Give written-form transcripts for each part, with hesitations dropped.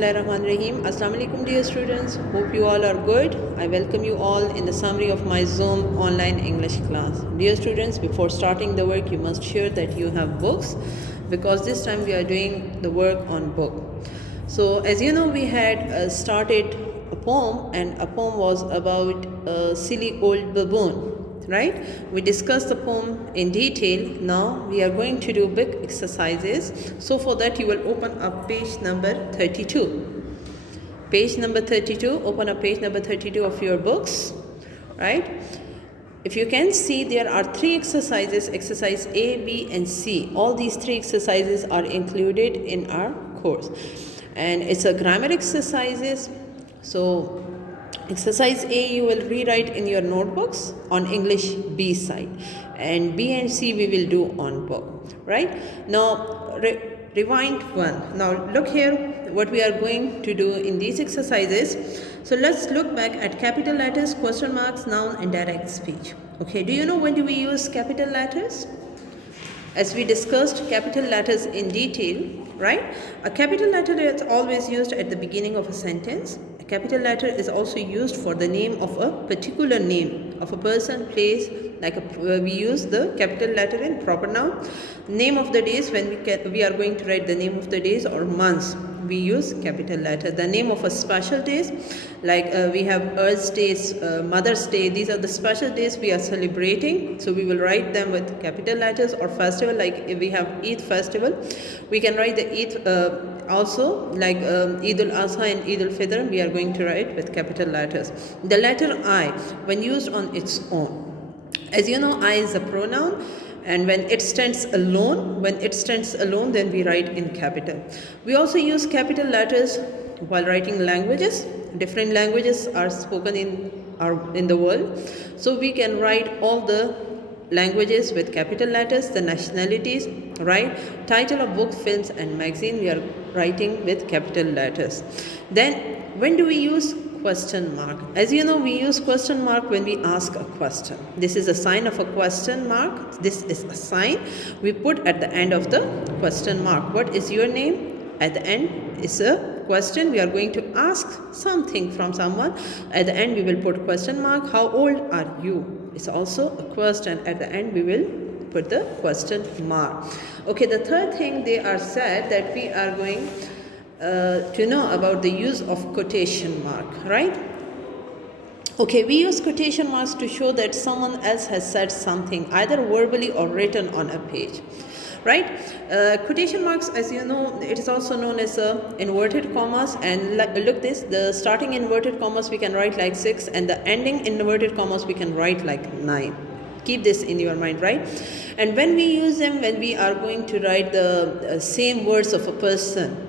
Bismillahirrahmanirrahim. Assalamu alaikum dear students. Hope you all are good. I welcome you all in the summary of my Zoom online English class. Dear students, before starting the work, you must sure that you have books because this time we are doing the work on book. So as you know, we had started a poem, and a poem was about a silly old baboon. Right? We discussed the poem in detail. Now we are going to do big exercises. So for that you will open up page number 32. Page number 32, open up page number 32 of your books. Right? If you can see, there are three exercises, exercise A, B and C. All these three exercises are included in our course. And it's a grammar exercises. So exercise A you will rewrite in your notebooks on English B side, and B and C we will do on book. Right? Now rewind one. Now look here what we are going to do in these exercises. So let's look back at capital letters, question marks, noun and direct speech. Okay, do you know when do we use capital letters? As we discussed capital letters in detail, right? A capital letter is always used at the beginning of a sentence. A capital letter is also used for the name of a particular name of a person, place, like we use the capital letter in proper noun. Name of the days, when we are going to write the name of the days or months, we use capital letter. The name of a special days, like we have Earth's Days, Mother's Day, these are the special days we are celebrating, so we will write them with capital letters. Or festival, like if we have Eid festival, we can write the Eid also, like Eid al-Adha and Eid al-Fitr, we are going to write with capital letters. The letter I, when used on its own, as you know, I is a pronoun, and when it stands alone, then we write in capital. We also use capital letters while writing languages. Different languages are spoken in the world, so we can write all the languages with capital letters. The nationalities, right? Title of book, films and magazine, we are writing with capital letters. Then when do we use question mark? As you know, we use question mark when we ask a question. This is a sign of a question mark. This is a sign we put at the end of the question mark. What is your name? At the end is a question. We are going to ask something from someone. At the end we will put question mark. How old are you? It's also a question. At the end we will put the question mark. Okay, the third thing they are said that we are going to know about the use of quotation mark, right? Okay, we use quotation marks to show that someone else has said something, either verbally or written on a page, right? Quotation marks, as you know, it is also known as inverted commas. And look this, the starting inverted commas we can write like 6, and the ending inverted commas we can write like 9. Keep this in your mind, right? And when we use them, when we are going to write the same words of a person,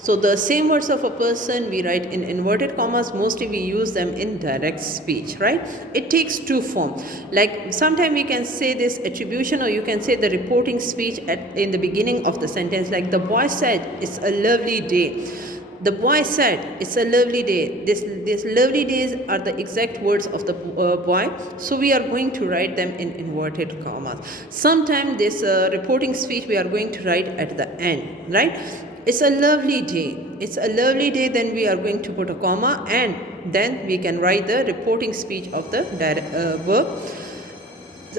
so the same words of a person we write in inverted commas. Mostly we use them in direct speech, right? It takes two forms. Like sometimes we can say this attribution, or you can say the reporting speech in the beginning of the sentence. Like the boy said, it's a lovely day. The boy said, it's a lovely day. These lovely days are the exact words of the boy. So we are going to write them in inverted commas. Sometimes this reporting speech we are going to write at the end, right? It's a lovely day. It's a lovely day. Then we are going to put a comma, and then we can write the reporting speech of the verb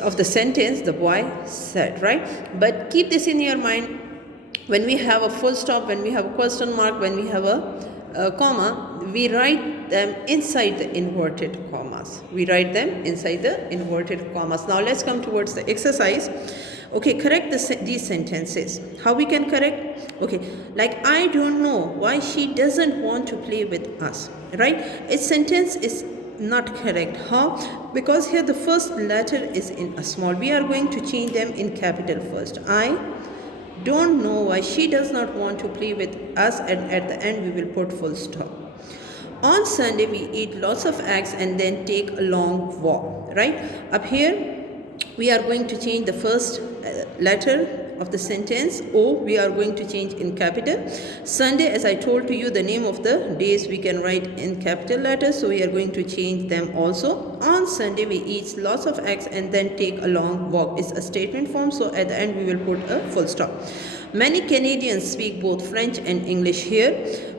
of the sentence the boy said, right? But keep this in your mind. When we have a full stop, when we have a question mark, when we have a comma, we write them inside the inverted commas. We write them inside the inverted commas. Now let's come towards the exercise. Okay, correct these sentences. How we can correct? Okay, like I don't know why she doesn't want to play with us, right? Its sentence is not correct. How? Because here the first letter is in a small. We are going to change them in capital first. I don't know why she does not want to play with us, and at the end we will put full stop. On Sunday we eat lots of eggs and then take a long walk, right? Up here we are going to change the first letter of the sentence. O we are going to change in capital. Sunday, as I told to you, the name of the days we can write in capital letters, so we are going to change them also. On Sunday we eat lots of eggs and then take a long walk. It's a statement form, so at the end we will put a full stop. Many Canadians speak both French and English here.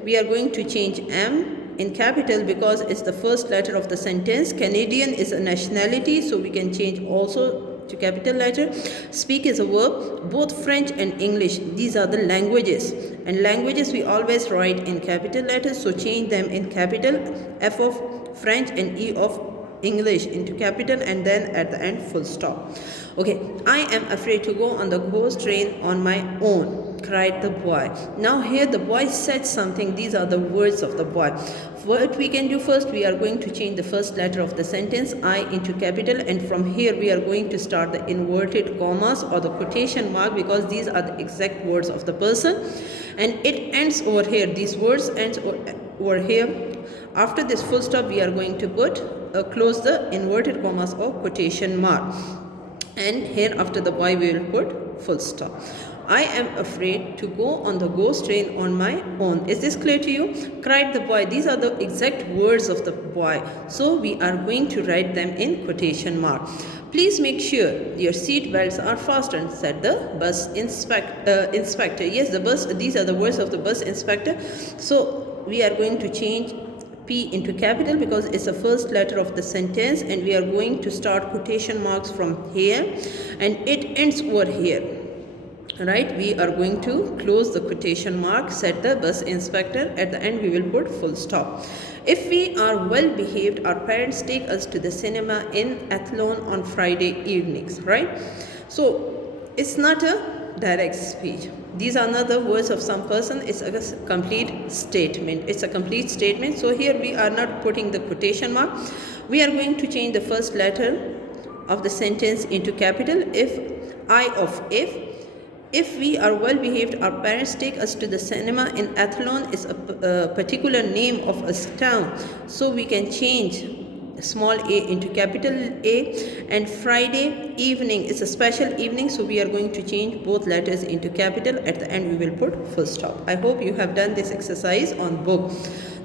we are going to change M in capital because it's the first letter of the sentence. Canadian is a nationality, so we can change also to capital letter. Speak is a verb. Both French and English, these are the languages, and languages we always write in capital letters, so change them in capital. F of French and E of English into capital, and then at the end full stop. Okay, I am afraid to go on the ghost train on my own, cried the boy. Now here the boy said something. These are the words of the boy. What we can do first, we are going to change the first letter of the sentence, I, into capital, and from here we are going to start the inverted commas or the quotation mark, because these are the exact words of the person, and it ends over here. These words ends over here. After this full stop, we are going to put close the inverted commas or quotation mark, and here after the boy we will put full stop. I am afraid to go on the ghost train on my own. Is this clear to you? Cried the boy. These are the exact words of the boy, so we are going to write them in quotation mark. Please make sure your seat belts are fastened, said the bus inspector. Yes, the bus, these are the words of the bus inspector, so we are going to change P into capital because it's the first letter of the sentence, and we are going to start quotation marks from here, and it ends over here. Right, we are going to close the quotation mark, said the bus inspector. At the end we will put full stop. If we are well behaved, our parents take us to the cinema in Athlone on Friday evenings. Right, so it's not a direct speech. These are not the words of some person. It's a complete statement. It's a complete statement. So here we are not putting the quotation mark. We are going to change the first letter of the sentence into capital. If we are well behaved, our parents take us to the cinema in Athlone is a particular name of a town, so we can change small a into capital A, and Friday evening is a special evening, so we are going to change both letters into capital. At the end we will put full stop. I hope you have done this exercise on book.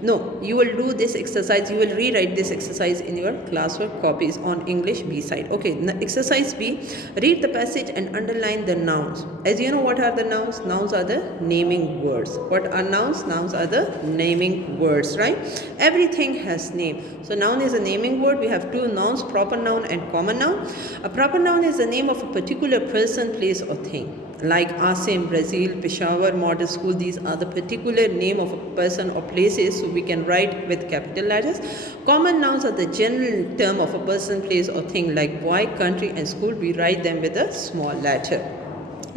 No, you will do this exercise, you will rewrite this exercise in your classwork copies on English B side. Okay, exercise B, read the passage and underline the nouns. As you know, what are the nouns? Nouns are the naming words. What are nouns? Nouns are the naming words, right? Everything has name. So noun is a naming word. We have two nouns, proper noun and common noun. A proper noun is the name of a particular person, place or thing. Like Asim, Brazil, Peshawar, Model School, these are the particular name of a person or places, so we can write with capital letters. Common nouns are the general term of a person, place or thing, like boy, country and school. We write them with a small letter.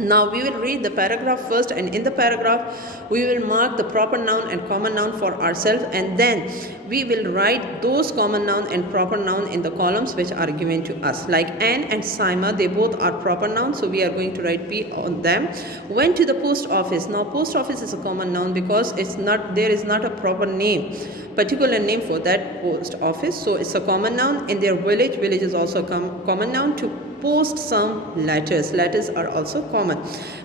Now we will read the paragraph first, and in the paragraph we will mark the proper noun and common noun for ourselves, and then we will write those common noun and proper noun in the columns which are given to us. Like Anne and Sima, they both are proper nouns, so we are going to write P on them. Went to the post office. Now post office is a common noun because there is not a proper name, particular name for that post office, so it's a common noun. In their village is also a common noun. To post some letters are also common.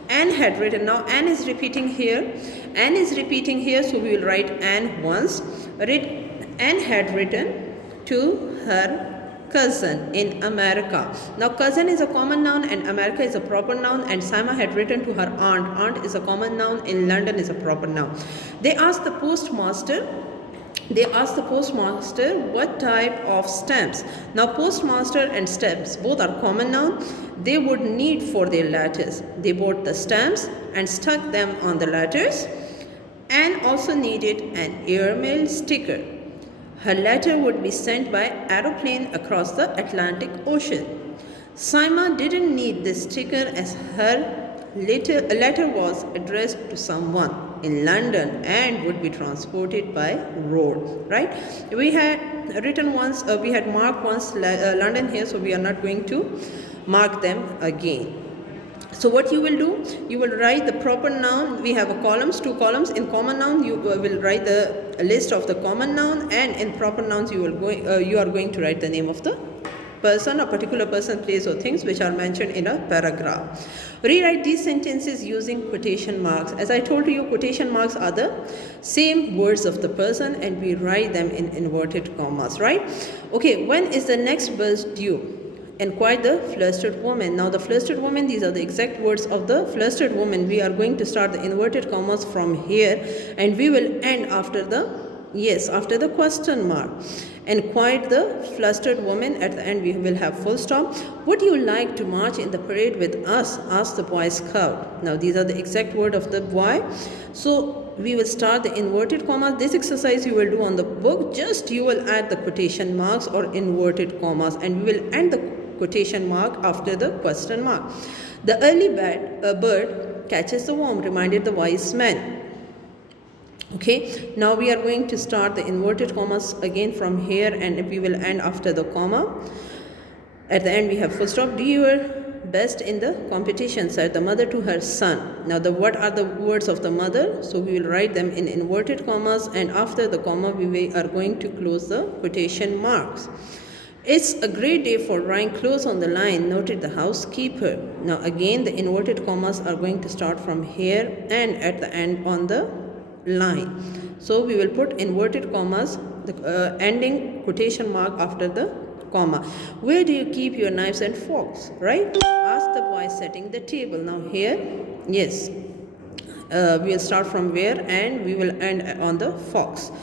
Anne had written. Now Anne is repeating here, so we will write Anne once. Anne had written to her cousin in America. Now cousin is a common noun and America is a proper noun, and Sima had written to her aunt. Aunt is a common noun, in London is a proper noun. They asked the postmaster what type of stamps. Now postmaster and stamps both are common noun. They would need for their letters. They bought the stamps and stuck them on the letters, and also needed an airmail sticker. Her letter would be sent by aeroplane across the Atlantic Ocean. Sima didn't need the sticker as her letter was addressed to someone in London and would be transported by road. Right? We had written once, we had marked once London here, so we are not going to mark them again. So what you will do, you will write the proper noun. We have two columns. In common noun, you will write the list of the common noun, and in proper nouns, you are going to write the name of the person, a particular person, place or things which are mentioned in a paragraph. Rewrite these sentences using quotation marks. As I told you, quotation marks are the same words of the person, and we write them in inverted commas, right? Okay, when is the next bus due? and quite the flustered woman. Now the flustered woman, these are the exact words of the flustered woman. We are going to start the inverted commas from here, and we will end after the question mark. And quite the flustered woman, at the end we will have full stop. Would you like to march in the parade with us? Asked the Boy Scout. Now these are the exact word of the boy. So we will start the inverted commas. This exercise you will do on the book. Just you will add the quotation marks or inverted commas, and we will end the quotation mark after the question mark. The early bird catches the worm, reminded the wise man. Okay, now we are going to start the inverted commas again from here, and we will end after the comma. At the end we have full stop. Do your best in the competition, said the mother to her son. Now what are the words of the mother? So we will write them in inverted commas, and after the comma we are going to close the quotation marks. It's a great day for drying clothes on the line, noted the housekeeper. Now again the inverted commas are going to start from here and at the end on the line. So we will put inverted commas, the ending quotation mark after the comma. Where do you keep your knives and forks? Right? Asked the boy, setting the table. Now here, yes, we will start from where and we will end on the forks.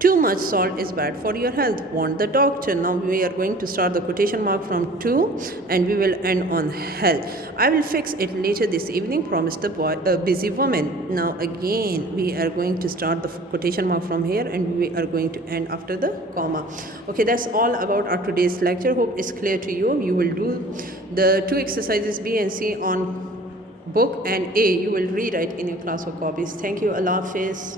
Too much salt is bad for your health, warned the doctor. Now we are going to start the quotation mark from to, and we will end on health. I will fix it later this evening, promised the boy, a busy woman. Now again we are going to start the quotation mark from here, and we are going to end after the comma. Okay, that's all about our today's lecture. Hope it's clear to you. You will do the two exercises B and C on book, and A you will rewrite in your classwork copies. Thank you. Allah Hafiz.